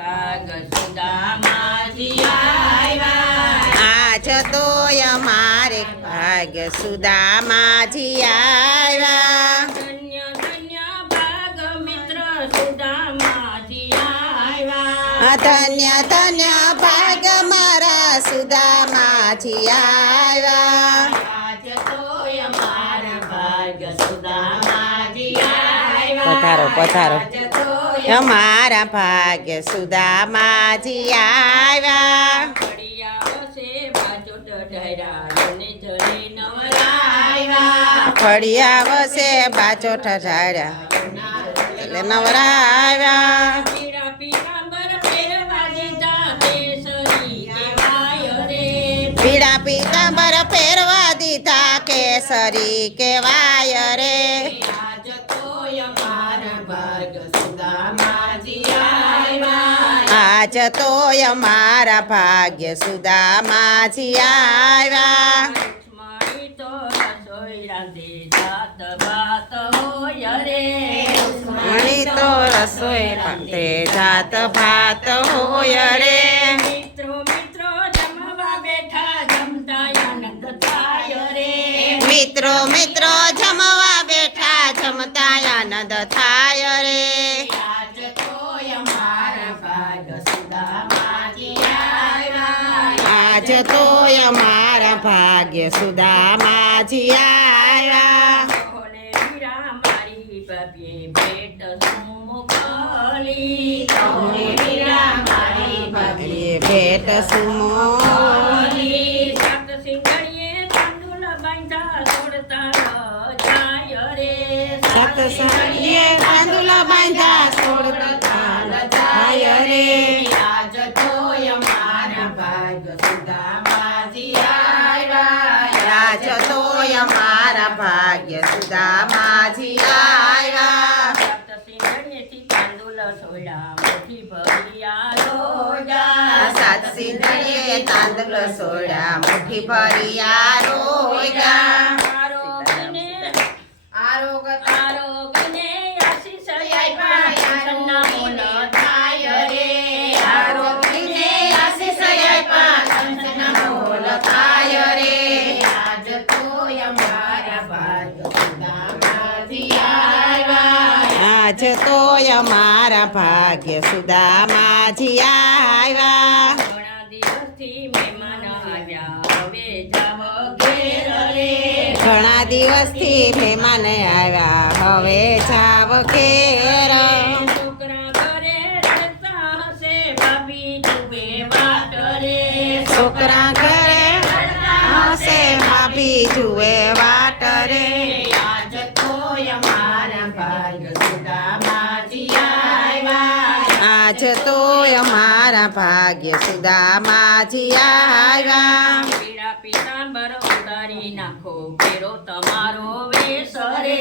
ભાગ સુદામાજી આવ્યા આજ તો અમારે ભાગ્ય સુદામાજી આવ્યા ધન્ય ધન્ય ભાગ મિત્ર સુદામાજી આવ્યા ધન્ય ધન્ય ભાગ મારા સુદામાજી આવ્યા આજ તો અમારા ભાગ સુદામાજી આવ્યા પધારો પધારો આજ તો અમારા ભાગ્ય સુદામાજી આવ્યા ફળિયા વસે બાચો ઠઠાડ્યા એટલે નવરા આવ્યા પીળા પીતાંબર ફેરવા દીધા કેસરી કેવાય રે આજ તો અમારા ભાગ્ય સુદામાજી આવ્યા મણી તો રસોઈ તે જાત ભાત હોય રે મિત્રો મિત્રો જમવા બેઠા જમતા આનંદ થાય રે મિત્રો મિત્રો જમવા બેઠા જમતા આનંદ થાય રે આજ તો અમારા ભાગ સુદામાજી આવ્યા આજ તો અમારા ભાગ્ય સુદામાજી આવ્યા ઓલે વીરા મારી બાપીએ ભેટ સુમુખલી ઓલે વીરા મારી બાપીએ એ ભેટ સુમોલી સાત સિંગડીએ તાંદુલ બાંધા છોડતા જાય રે સતસંગીએ તાંદુલા બાંધા છોડતા જાય રે આજ તો અમારા ભાગ સુદામાજી આવ્યા રાજ તો અમારા ભાગ્ય સુદામાજી આવ્યા સાત સિંગડીએથી તાંદુલ છોડ્યા મુઠ્ઠી ભર્યા રોજા સાત સિંધણીએ તાંદુલ સોડા મુઠ્ઠી ભર્યા રોયા આરોગને આશીષ આપ્યા સન્ના મોલ થાય રે આરોગીને આશીષ આપ્યા સન્ના મોલ થાય રે આજ તો અમારા ભાગ સુદામાજી આવ્યા આજ તો અમારા ભાગ્ય સુદામાજી આવ્યા ઘણા દિવસથી મહેમાન આવ્યા હવે જાવ ઘેર રે ઘણા દિવસથી મહેમાન આવ્યા હવે જાવ ઘેર છોકરા ઘરે રડતા હશે ભાભી જુએ વાટ રે છોકરા ઘરે હશે ભાભી જુએ વાટ રે આજ તો અમારા ભાગ સુદામાજી આવ્યા આજ તો અમારા ભાગ્ય સુદામાજી આવ્યા પીળા પીતાંબર ઉતારી નાખો ફેરો તમારો વેશ રે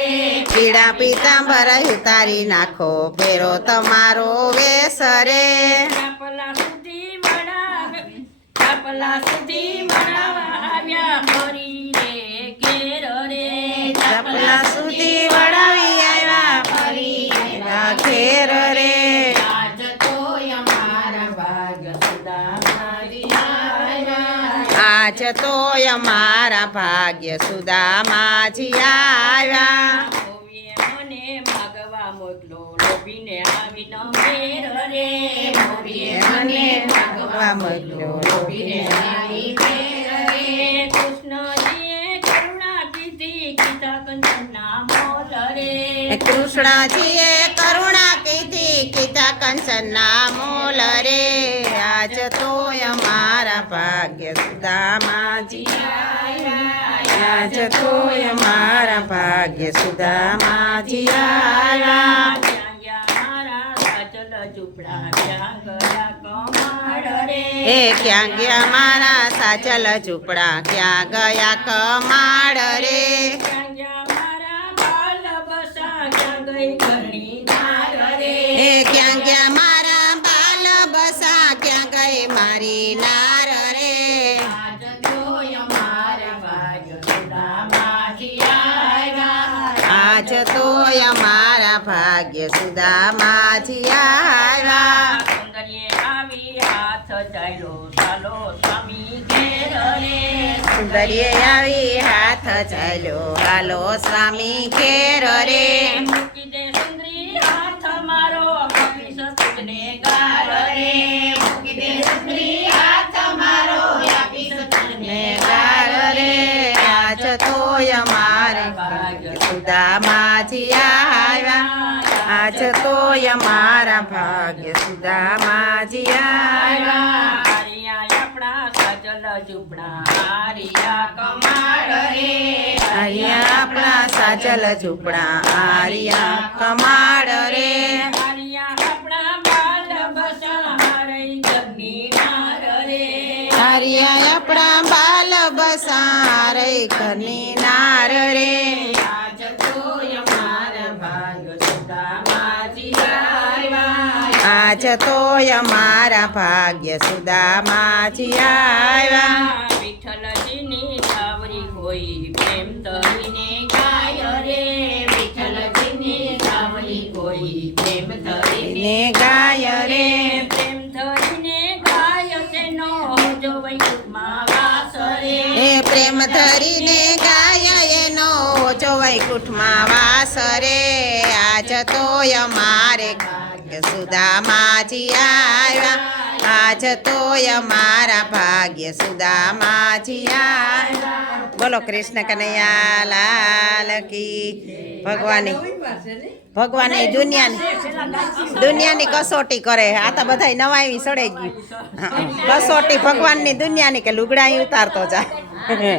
પીળા પીતાંબર ઉતારી નાખો ફેરો તમારો વેશ રે ચાપલા સુધી વળાવા આવ્યા ફરી રે ઘેર રે ચપલા સુધી વળાવી આવ્યા ફરી આવ્યા ઘેર રે આજ તો અમારા ભાગ સુદામાજી આવ્યા આજ તો અમારા ભાગ્ય સુદામાજી આવ્યા ઓવીએ મને માગવા મોકલો લોભીને આવીને ઘેર રે ઓવીએ મને માગવા મોકલો લોભીને આવી ઘેર રે કૃષ્ણજીએ કરુણા કીધી કીધા કંચનના મોલ રે કૃષ્ણજીએ કરુણા કીધી કીધા કંચનના મોલ રે આજ તો અમારા ભાગ્ય સુદામાજી આજ તો અમારા ભાગ્ય સુદામાજી આવ્યા ત્યાં ગયા મારા સાચલ ઝૂંપડા ત્યાં ગયા કમાડ રે એ ક્યાં ગયા મારા સાચલ ઝૂંપડા ક્યાં ગયા કમાડ રે ત્યાં ગયા મારા બાલ બસા ક્યાં ગઈ ઘરણી નાર રે એ ક્યાં ગયા મારા બાલ બસા ક્યાં ગઈ મારી નાર રે આજ તો અમારા ભાગ સુદામાજી આવ્યા આજ તો અમારા ભાગ્ય સુદામાજી આવ્યા સૌંદર્ય ચાલ્યો ચાલો સ્વામી ઘેર રે સુંદરીએ આવી હાથ ચાલ્યો હાલો સ્વામી ઘેર રે મૂકી દે સુંદરી હાથ મારો આપીશ તુજને ગાર રે મૂકી દે સુંદરી હાથ મારો આપીશ તુજને ગાર રે આજ તોય મારે ભાગ્ય સુદામાજી આવ્યા આજ તોય મારા ભાગ્ય સુદામાજી આવ્યા હારિયા આપણા સજલ ઝૂંપડા હારિયા કમાડ રે આર્યા આપણા સાચલ ઝૂંપડા આર્યા કમાડ રે હારિયા આપણા બાલ બસા હારઈ જગની નાર રે આર્યા આપણા બાલ બસારે ઘરની નાર રે આજ તોય મારા ભાગ્ય સુદામાજી આવ્યા આજ તોય મારા ભાગ્ય સુદામાજી આવ્યા વિઠ્ઠલજીની સાવરી કોઈ પ્રેમ ધરીને ગાય રે વિઠ્ઠલજીની સાવરી કોઈ પ્રેમ ધરીને ને ગાય રે પ્રેમ ધરીને ગાય તેનો જો વૈકુંઠમાં વાસ રે એ પ્રેમ ધરીને ગાય એનો જો વૈકુંઠમાં વાસ રે આજ તોય મારે ભાગ્ય સુદામાજી આવ્યા આજ તોય મારા ભાગ્ય સુદામાજી આવ્યા બોલો કૃષ્ણ કનૈયા લાલ કી ભગવાનની દુનિયાની કસોટી કરે આ તો બધાય નવાઈ સડે ગયું કસોટી ભગવાનની દુનિયાની કે લુગડા ઉતારતો જાય